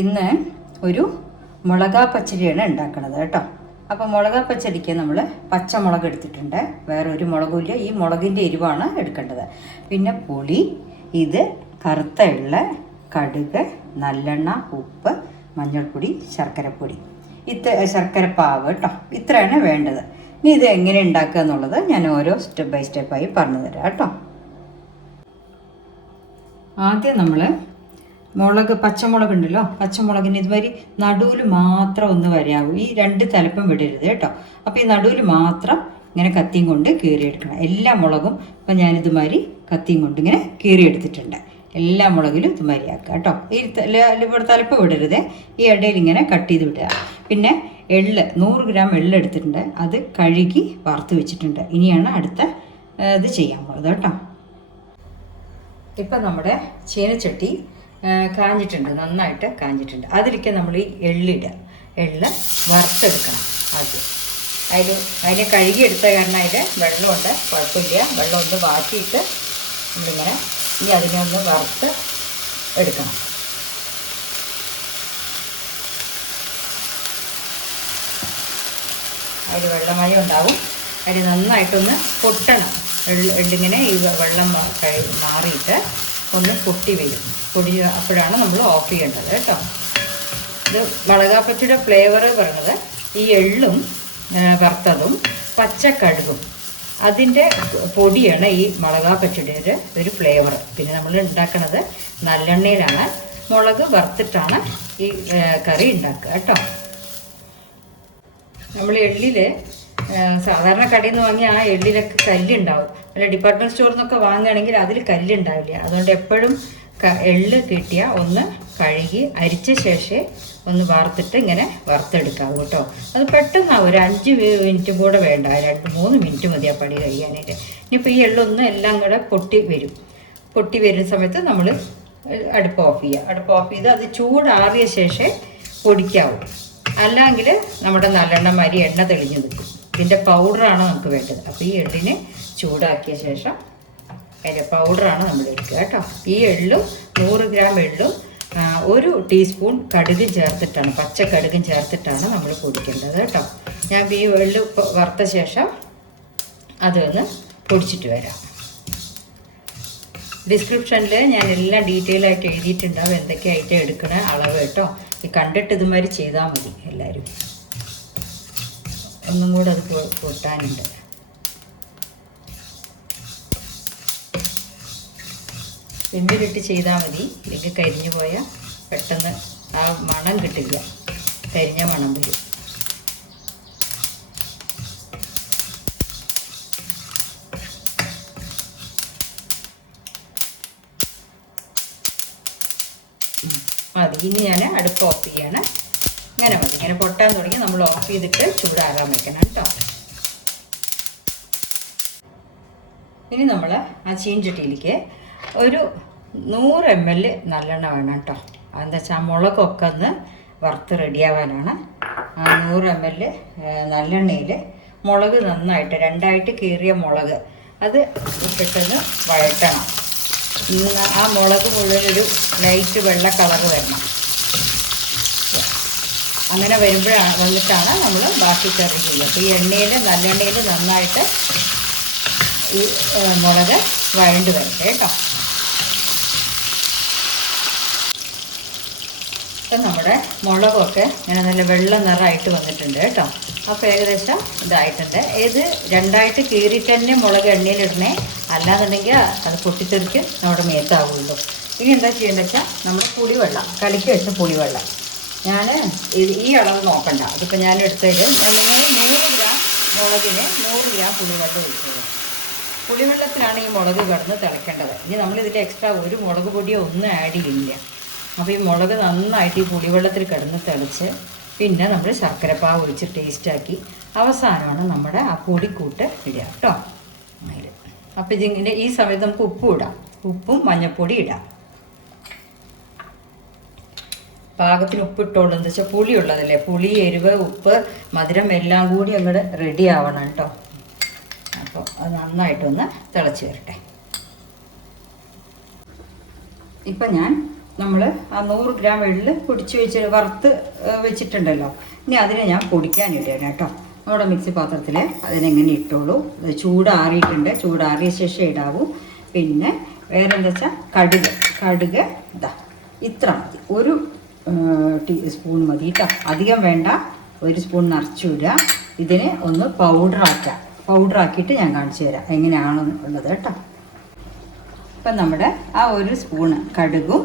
ഇന്ന് ഒരു മുളകാ പച്ചടിയാണ് ഉണ്ടാക്കുന്നത് കേട്ടോ. അപ്പോൾ മുളകാ പച്ചടിക്ക് നമ്മൾ പച്ചമുളക് എടുത്തിട്ടുണ്ട്, വേറെ ഒരു മുളകുമില്ല. ഈ മുളകിൻ്റെ എരിവാണ് എടുക്കേണ്ടത്. പിന്നെ പുളി, ഇത് കറുത്ത എള്ള, കടുക്, നല്ലെണ്ണ, ഉപ്പ്, മഞ്ഞൾപ്പൊടി, ശർക്കരപ്പൊടി, ശർക്കരപ്പാവ് കേട്ടോ. ഇത്രയാണ് വേണ്ടത്. ഇനി ഇത് എങ്ങനെ ഉണ്ടാക്കുക എന്നുള്ളത് ഞാൻ ഓരോ സ്റ്റെപ്പ് ബൈ സ്റ്റെപ്പായി പറഞ്ഞു തരാം കേട്ടോ. ആദ്യം നമ്മൾ പച്ചമുളക് ഉണ്ടല്ലോ, പച്ചമുളകിന് ഇതുമാതിരി നടുവിൽ മാത്രം ഒന്ന് വരാവൂ. ഈ രണ്ട് തലപ്പും വിടരുത് കേട്ടോ. അപ്പോൾ ഈ നടുവിൽ മാത്രം ഇങ്ങനെ കത്തിയും കൊണ്ട് കീറിയെടുക്കണം. എല്ലാ മുളകും ഇപ്പം ഞാനിതുമാതിരി കത്തിയും കൊണ്ട് ഇങ്ങനെ കീറിയെടുത്തിട്ടുണ്ട്. എല്ലാ മുളകിലും ഇതുമാതിരി ആക്കുക കേട്ടോ. ഇവിടെ തലപ്പ് വിടരുത്, ഈ ഇടയിൽ ഇങ്ങനെ കട്ട് ചെയ്ത് വിടുക. പിന്നെ 100 ഗ്രാം എള്ള് എടുത്തിട്ടുണ്ട്, അത് കഴുകി വറുത്ത് വെച്ചിട്ടുണ്ട്. ഇനിയാണ് അടുത്ത ഇത് ചെയ്യാൻ പോകുന്നത് കേട്ടോ. ഇപ്പം നമ്മുടെ ചീനച്ചട്ടി കാഞ്ഞിട്ടുണ്ട്, നന്നായിട്ട് കാഞ്ഞിട്ടുണ്ട്. അതിലേക്ക് നമ്മൾ ഈ എള്ള് വറുത്തെടുക്കണം ആദ്യം. അതിനെ കഴുകിയെടുത്ത കാരണം അതിൽ വെള്ളമുണ്ട്, കുഴപ്പമില്ല. വെള്ളം ഒന്ന് വാട്ടിയിട്ട് നമ്മളിങ്ങനെ ഇനി അതിനെ ഒന്ന് വറുത്ത് എടുക്കണം. അതിൽ വെള്ളമയം ഉണ്ടാവും. അതിൽ നന്നായിട്ടൊന്ന് പൊട്ടണം. എള്ളിങ്ങനെ ഈ വെള്ളം മാറിയിട്ട് ഒന്ന് പൊട്ടി വരും. അപ്പോഴാണ് നമ്മൾ ഓഫ് ചെയ്യേണ്ടത് കേട്ടോ. ഇത് മുളകാപ്പച്ചയുടെ ഫ്ലേവർ പറയുന്നത് ഈ എള്ളും വറുത്തതും പച്ചക്കടുകും അതിൻ്റെ പൊടിയാണ് ഈ മുളകാപ്പച്ചടിയുടെ ഒരു ഫ്ലേവർ. പിന്നെ നമ്മൾ ഉണ്ടാക്കുന്നത് നല്ലെണ്ണയിലാണ്, മുളക് വറുത്തിട്ടാണ് ഈ കറി ഉണ്ടാക്കുക കേട്ടോ. നമ്മൾ എള്ളിൽ സാധാരണ കടയിൽ നിന്ന് വാങ്ങിയ ആ എള്ളിലൊക്കെ കല്ലുണ്ടാവും. അല്ല, ഡിപ്പാർട്ട്മെൻറ്റ് സ്റ്റോറിൽ നിന്നൊക്കെ വാങ്ങുകയാണെങ്കിൽ അതിൽ കല്ലുണ്ടാവില്ല. അതുകൊണ്ട് എപ്പോഴും എള്ള് കിട്ടിയാൽ ഒന്ന് കഴുകി അരിച്ച ശേഷം ഒന്ന് വറുത്തിട്ട് ഇങ്ങനെ വറുത്തെടുക്കാവും കേട്ടോ. അത് പെട്ടെന്നാവും, ഒരു 5 മിനിറ്റും കൂടെ വേണ്ട, 2-3 മിനിറ്റ് മതി ആ പണി കഴിയാനായിട്ട്. ഇനിയിപ്പോൾ ഈ എള്ളൊന്ന് എല്ലാം കൂടെ പൊട്ടി വരുന്ന സമയത്ത് നമ്മൾ അടുപ്പ് ഓഫ് ചെയ്യുക. അടുപ്പ് ഓഫ് ചെയ്ത് അത് ചൂടാറിയ ശേഷം പൊടിക്കാവും. അല്ലെങ്കിൽ നമ്മുടെ നല്ലെണ്ണ മാതിരി എണ്ണ തെളിഞ്ഞ് നിൽക്കും. ഇതിൻ്റെ പൗഡറാണ് നമുക്ക് വേണ്ടത്. അപ്പോൾ ഈ എള്ളിനെ ചൂടാക്കിയ ശേഷം അതിൻ്റെ പൗഡറാണ് നമ്മൾ എടുക്കുക കേട്ടോ. ഈ എള്ളും 100 ഗ്രാം എള്ളും 1 ടീസ്പൂൺ കടുകും ചേർത്തിട്ടാണ്, പച്ചക്കടുകും ചേർത്തിട്ടാണ് നമ്മൾ പൊടിക്കേണ്ടത് കേട്ടോ. ഞാൻ ഈ എള്ള് വറുത്ത ശേഷം അതൊന്ന് പൊടിച്ചിട്ട് വരാം. ഡിസ്ക്രിപ്ഷനിൽ ഞാൻ എല്ലാം ഡീറ്റെയിൽ ആയിട്ട് എഴുതിയിട്ടുണ്ടാവും, എന്തൊക്കെയായിട്ട് എടുക്കണ അളവ് കേട്ടോ. ഈ കണ്ടിട്ട് ഇതുമാതിരി ചെയ്താൽ മതി എല്ലാവരും. ഒന്നും കൂടെ അത് പൊട്ടാനുണ്ട്. വെമ്പിലിട്ട് ചെയ്താൽ മതി, ഇല്ലെങ്കിൽ കരിഞ്ഞു പോയാൽ പെട്ടെന്ന് ആ മണം കിട്ടില്ല, കരിഞ്ഞ മണം വരും. മതി. ഇനി ഞാൻ അടുപ്പ് ഓഫ് ചെയ്യാണ്. ഇങ്ങനെ മതി. ഇങ്ങനെ പൊട്ടാൻ തുടങ്ങി നമ്മൾ ഓഫ് ചെയ്തിട്ട് ചൂടാകാൻ വെക്കണം കേട്ടോ. ഇനി നമ്മൾ ആ ചീൻചട്ടിയിലേക്ക് ഒരു 100 ml നല്ലെണ്ണ വേണം കേട്ടോ. അതെന്താ വെച്ചാൽ മുളകൊക്കെ ഒന്ന് വറുത്ത് റെഡിയാവാനാണ്. ആ 100 ml നല്ലെണ്ണയിൽ മുളക് നന്നായിട്ട് 2ആയിട്ട് കീറിയ മുളക് അത് ഇട്ടിട്ടൊന്ന് വഴറ്റണം. ആ മുളക് മുഴുവനൊരു ലൈറ്റ് വെള്ള കളർ വരണം. അങ്ങനെ വന്നിട്ടാണ് നമ്മൾ ബാക്കി കറി ചെയ്യുക. അപ്പോൾ ഈ നല്ലെണ്ണയിൽ നന്നായിട്ട് ഈ മുളക് വഴണ്ട് വരട്ടെ കേട്ടോ. ഇപ്പം നമ്മുടെ മുളകൊക്കെ ഇങ്ങനെ നല്ല വെള്ള നിറമായിട്ട് വന്നിട്ടുണ്ട് കേട്ടോ. അപ്പോൾ ഏകദേശം ഇതായിട്ടുണ്ട്. ഇത് 2ആയിട്ട് കീറിയിട്ട് തന്നെ മുളക് എണ്ണയിലിടണേ, അല്ലാന്നുണ്ടെങ്കിൽ അത് പൊട്ടിത്തെറിക്ക് നമ്മുടെ മേത്താവുള്ളൂ. ഇനി എന്താ ചെയ്യേണ്ടത് വെച്ചാൽ നമ്മുടെ പുളിവെള്ളം, കലക്കി വെച്ച പുളിവെള്ളം, ഞാൻ ഈ അളവ് നോക്കണ്ട, അതിപ്പോൾ ഞാൻ എടുത്തതിൽ ഞാൻ 100 ഗ്രാം മുളകിന് 100 ഗ്രാം പുളിവെള്ളം ഒഴിച്ചത്. പുളിവെള്ളത്തിലാണ് ഈ മുളക് കിടന്ന് തിളയ്ക്കേണ്ടത്. ഇനി നമ്മളിതിൽ എക്സ്ട്രാ ഒരു മുളക് പൊടിയോ ഒന്നും ആഡ് ചെയ്യില്ല. അപ്പോൾ ഈ മുളക് നന്നായിട്ട് ഈ പുളിവെള്ളത്തിൽ കിടന്ന് തിളച്ച് പിന്നെ നമ്മൾ ശർക്കരപ്പാവ് ഒഴിച്ച് ടേസ്റ്റാക്കി അവസാനമാണ് നമ്മുടെ ആ പൊടിക്കൂട്ട് ഇടുക കേട്ടോ അതിൽ. അപ്പോൾ ഇതിങ്ങനെ ഈ സമയത്ത് നമുക്ക് ഉപ്പും ഇടാം, ഉപ്പും മഞ്ഞൾപ്പൊടി ഇടാം. പാകത്തിന് ഉപ്പിട്ടോളൂ, എന്താ വെച്ചാൽ പുളി ഉള്ളതല്ലേ. പുളി, എരിവ്, ഉപ്പ്, മധുരം എല്ലാം കൂടി അങ്ങോട്ട് റെഡി ആവണം കേട്ടോ. അപ്പോൾ അത് നന്നായിട്ടൊന്ന് തിളച്ച് വരട്ടെ. ഇപ്പം ഞാൻ നമ്മൾ ആ 100 ഗ്രാം എള്ള് പൊടിച്ച് വറുത്ത് വെച്ചിട്ടുണ്ടല്ലോ. ഇനി അതിനെ ഞാൻ പൊടിക്കാനിടുകയാണ് കേട്ടോ. നമ്മുടെ മിക്സി പാത്രത്തിൽ അതിനെങ്ങനെ ഇട്ടോളൂ. ചൂടാറിയിട്ടുണ്ട്, ചൂടാറിയ ശേഷം ഇടാവൂ. പിന്നെ വേറെ എന്താ വെച്ചാൽ കടുക് ഇതാ ഇത്ര മതി, 1 ടീസ്പൂൺ മതി കേട്ടോ, അധികം വേണ്ട. 1 സ്പൂൺ നിറച്ചിടുക. ഇതിനെ ഒന്ന് പൗഡറാക്കിയിട്ട് ഞാൻ കാണിച്ചു തരാം എങ്ങനെയാണെന്നുള്ളത് കേട്ടോ. ഇപ്പം നമ്മുടെ ആ 1 സ്പൂണ് കടുകും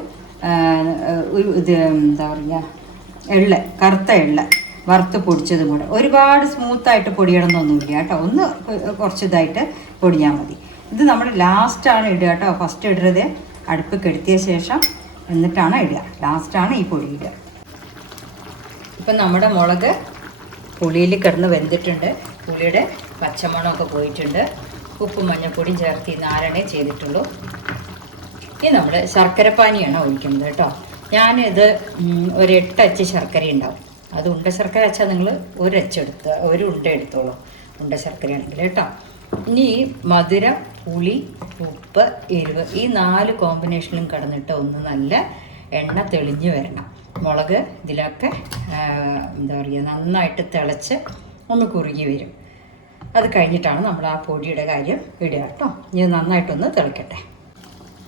ഇത് എന്താ പറയുക കറുത്ത എള്ള് വറുത്ത് പൊടിച്ചതും കൂടെ, ഒരുപാട് സ്മൂത്തായിട്ട് പൊടിയണമെന്നൊന്നുമില്ല കേട്ടോ, ഒന്ന് കുറച്ചിതായിട്ട് പൊടിയാൽ മതി. ഇത് നമ്മൾ ലാസ്റ്റാണ് ഇടുക കേട്ടോ, ഫസ്റ്റ് ഇടരുത്. അടുപ്പ് കെടുത്തിയ ശേഷം എന്നിട്ടാണ് ഇടുക, ലാസ്റ്റാണ് ഈ പൊടി ഇടുക. ഇപ്പം നമ്മുടെ മുളക് പുളിയിൽ കിടന്ന് വെന്തിട്ടുണ്ട്, പുളിയുടെ പച്ചമണമൊക്കെ പോയിട്ടുണ്ട്. ഉപ്പും മഞ്ഞൾപ്പൊടിയും ചേർത്ത് 4 ചെയ്തിട്ടുള്ളൂ. ഇനി നമ്മൾ ശർക്കരപ്പാനിയാണ് ഒഴിക്കുന്നത് കേട്ടോ. ഞാനിത് ഒരു 8 അച്ച് ശർക്കര ഉണ്ടാവും. അത് ഉണ്ട ശർക്കര വെച്ചാൽ നിങ്ങൾ 1 അച്ചെടുത്ത് 1 ഉണ്ട എടുത്തോളൂ, ഉണ്ട ശർക്കരയാണെങ്കിൽ കേട്ടോ. ഇനി ഈ മധുരം, പുളി, ഉപ്പ്, എരിവ് ഈ 4 കോമ്പിനേഷനിലും കടന്നിട്ട് ഒന്ന് നല്ല എണ്ണ തെളിഞ്ഞ് വരണം. മുളക് ഇതിലൊക്കെ എന്താ പറയുക നന്നായിട്ട് തിളച്ച് ഒന്ന് കുറുകി വരും. അത് കഴിഞ്ഞിട്ടാണ് നമ്മൾ ആ പൊടിയുടെ കാര്യം ഇടുക കേട്ടോ. ഇനി നന്നായിട്ടൊന്ന് തിളക്കട്ടെ.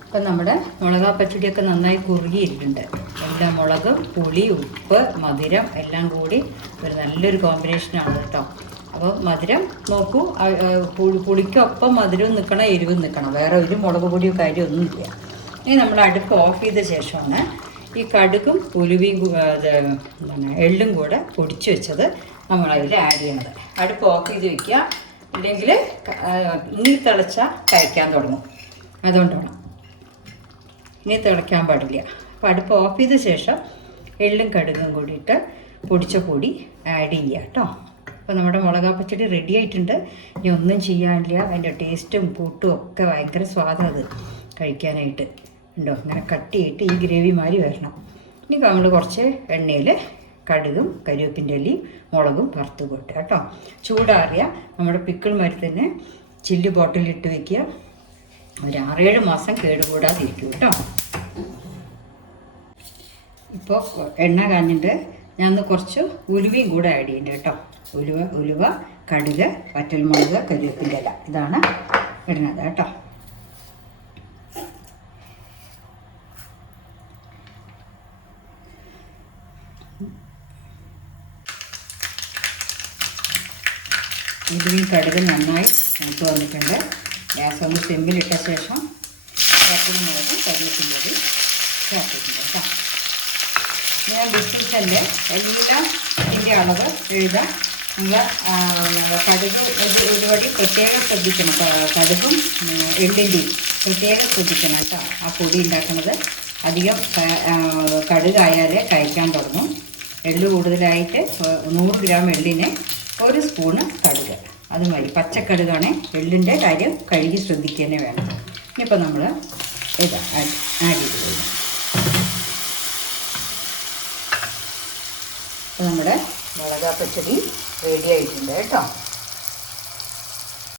ഇപ്പം നമ്മുടെ മുളകാ പച്ചടിയൊക്കെ നന്നായി കുറുകിയിരിക്കുന്നുണ്ട്. എല്ലാ മുളകും, പുളി, ഉപ്പ്, മധുരം എല്ലാം കൂടി ഒരു നല്ലൊരു കോമ്പിനേഷനാണ് കേട്ടോ. അപ്പോൾ മധുരം നോക്കൂ, പുളിക്കൊപ്പം മധുരവും നിൽക്കണം, എരിവും നിൽക്കണം. വേറെ ഒരു മുളക് പൊടിയോ കാര്യമൊന്നുമില്ല. ഇനി നമ്മൾ അടുപ്പ് ഓഫ് ചെയ്ത ശേഷമാണ് ഈ കടുകും ഉലുവയും എള്ളും കൂടെ പൊടിച്ച് വെച്ചത് നമ്മളതിൽ ആഡ് ചെയ്യണത്. അടുപ്പ് ഓഫ് ചെയ്ത് വയ്ക്കുക, ഇല്ലെങ്കിൽ ഇനി തിളച്ചാൽ കഴിക്കാൻ തുടങ്ങും. അതുകൊണ്ടാണ് ഇനി തിളയ്ക്കാൻ പാടില്ല. അപ്പോൾ അടുപ്പ് ഓഫ് ചെയ്ത ശേഷം എള്ളും കടുകും കൂടിയിട്ട് പൊടിച്ച പൊടി ആഡ് ചെയ്യുക കേട്ടോ. അപ്പോൾ നമ്മുടെ മുളകാ പച്ചടി റെഡി ആയിട്ടുണ്ട്. ഇനി ഒന്നും ചെയ്യാനില്ല. അതിൻ്റെ ടേസ്റ്റും കൂട്ടും ഒക്കെ ഭയങ്കര സ്വാദാണ് അത് കഴിക്കാനായിട്ട്. ഉണ്ടോ ഇങ്ങനെ കട്ടിയായിട്ട് ഈ ഗ്രേവി മാതിരി വരണം. ഇനി നമ്മൾ കുറച്ച് എണ്ണയിൽ കടുകും കരിവേപ്പിൻ്റെ ഇലയും മുളകും വറുത്ത് കൂട്ടുക കേട്ടോ. ചൂടാറിയ നമ്മുടെ പിക്കിൾ മാതിരി തന്നെ ചില്ല് ബോട്ടിലിട്ട് വയ്ക്കുക. ഒരു 6-7 മാസം കേടുകൂടാതിരിക്കും കേട്ടോ. ഇപ്പോൾ എണ്ണ കാഞ്ഞിട്ട് ഞാൻ കുറച്ച് ഉലുവയും കൂടെ ആഡ് ചെയ്യുന്നുണ്ട് കേട്ടോ. ഉലുവ, കടുക്, വറ്റൽമുളക്, കരിവേപ്പിൻ്റെ ഇല ഇതാണ് ഇടുന്നത് കേട്ടോ. ഉലുവയും കടുകും നന്നായി മൂത്ത് വന്നിട്ടുണ്ട്. ഗ്യാസ് ഒന്ന് സിമ്പിലിട്ട ശേഷം വറ്റൽമുളകും കരിവേപ്പിൻ്റെ ഇല ചേർത്തിട്ടുണ്ട് കേട്ടോ. ഞാൻ ഡിസ്ക്രിപ്ഷനിൽ എല്ലാം ഇതിൻ്റെ അളവ് എഴുതാം. നിങ്ങൾ കടുക് ഇതുവഴി പ്രത്യേകം ശ്രദ്ധിക്കണം. കടുകും എള്ളിൻ്റെയും പ്രത്യേകം ശ്രദ്ധിക്കണം കേട്ടോ. ആ പൊടി ഉണ്ടാക്കുന്നത് അധികം കടുകായാലേ കഴിക്കാൻ തുടങ്ങും. എള്ള് കൂടുതലായിട്ട് 100 ഗ്രാം എള്ളിന് 1 സ്പൂണ് കടുക്, അത് മതി. പച്ചക്കടുകാണ്. എള്ളിൻ്റെ കാര്യം കഴുകി ശ്രദ്ധിക്കുക തന്നെ വേണം. ഇനിയിപ്പോൾ നമ്മൾ ഇത് ആഡ് ചെയ്ത് അപ്പോൾ നമ്മുടെ മുളകാ പച്ചടി റെഡി ആയിട്ടുണ്ട് കേട്ടോ.